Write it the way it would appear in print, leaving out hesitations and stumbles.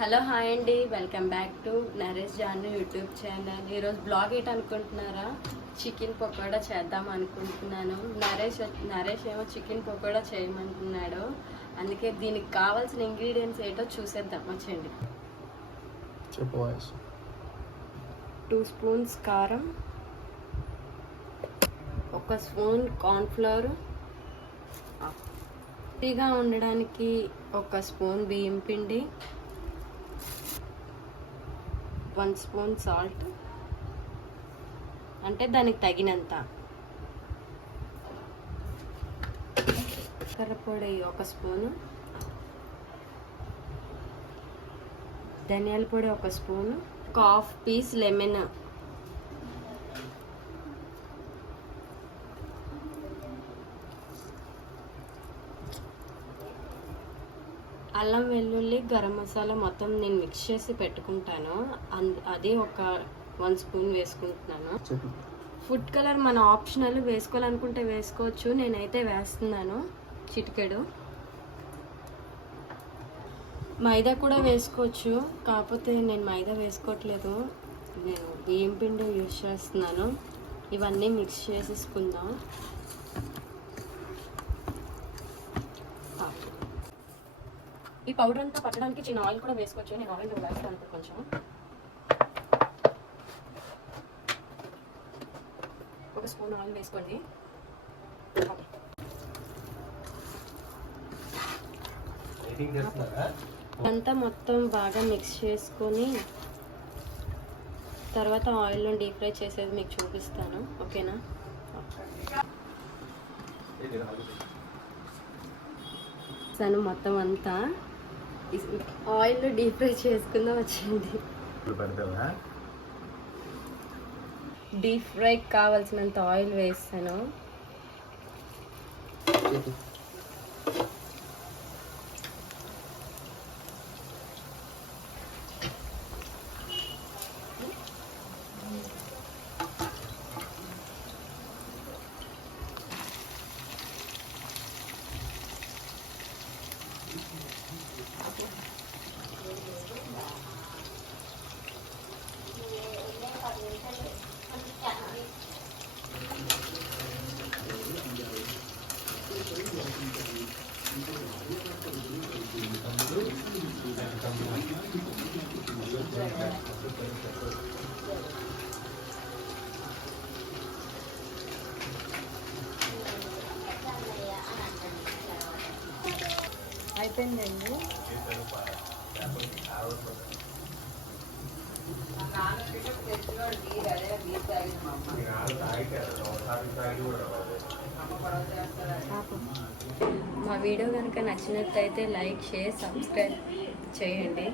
Hello hi అండి, welcome back to Naresh Jaanu YouTube channel. ఈరోజు blog ఏంటనుకుంటున్నారా? చికెన్ పకోడా చేద్దాం అనుకుంటున్నాను. నరేష్ ఏమో చికెన్ పకోడా చేయమంటున్నాడు. అందుకే దీనికి కావాల్సిన ఇంగ్రీడియంట్స్ ఏంటో చూసేద్దాం వచ్చండి. 2 స్పూన్స్ కారం, 1 స్పూన్ కార్న్ఫ్లోర్, ఫ్రీగా ఉండడానికి 1 స్పూన్ బియ్యం పిండి, 1 స్పూన్ సాల్ట్ అంటే దానికి తగినంత, కర్రపొడి 1 స్పూను, ధనియాల పొడి 1 స్పూను, 1/2 పీస్ లెమన్, అల్లం వెల్లుల్లి గరం మసాలా మొత్తం నేను మిక్స్ చేసి పెట్టుకుంటాను. అది ఒక 1 స్పూన్ వేసుకుంటున్నాను. ఫుడ్ కలర్ మన ఆప్షనల్, వేసుకోవాలనుకుంటే వేసుకోవచ్చు. నేనైతే వేస్తున్నాను చిటికెడు. మైదా కూడా వేసుకోవచ్చు, కాకపోతే నేను మైదా వేసుకోవట్లేదు, నేను బియ్యం పిండి యూజ్ చేస్తున్నాను. ఇవన్నీ మిక్స్ చేసేసుకుందాం. ఈ పౌడర్ అంతా పట్టడానికి చిన్న ఆయిల్ కూడా వేసుకోవచ్చు. నేను ఆయిల్ వేస్తాను కొంచెం. ఒక స్పూన్ ఆయిల్ వేసుకోండి. అంతా మొత్తం బాగా మిక్స్ చేసుకొని తర్వాత ఆయిల్లో డీప్ ఫ్రై చేసేది మీకు చూపిస్తాను, ఓకేనా? మొత్తం అంతా ఆయిల్ డీప్ ఫ్రై చేసుకుందాం వచ్చింది. డీప్ ఫ్రై కావాల్సినంత ఆయిల్ వేస్తాను. అయిపోయిందండి. మా వీడియో కనుక నచ్చినట్లయితే లైక్, షేర్, సబ్స్క్రైబ్ చేయండి.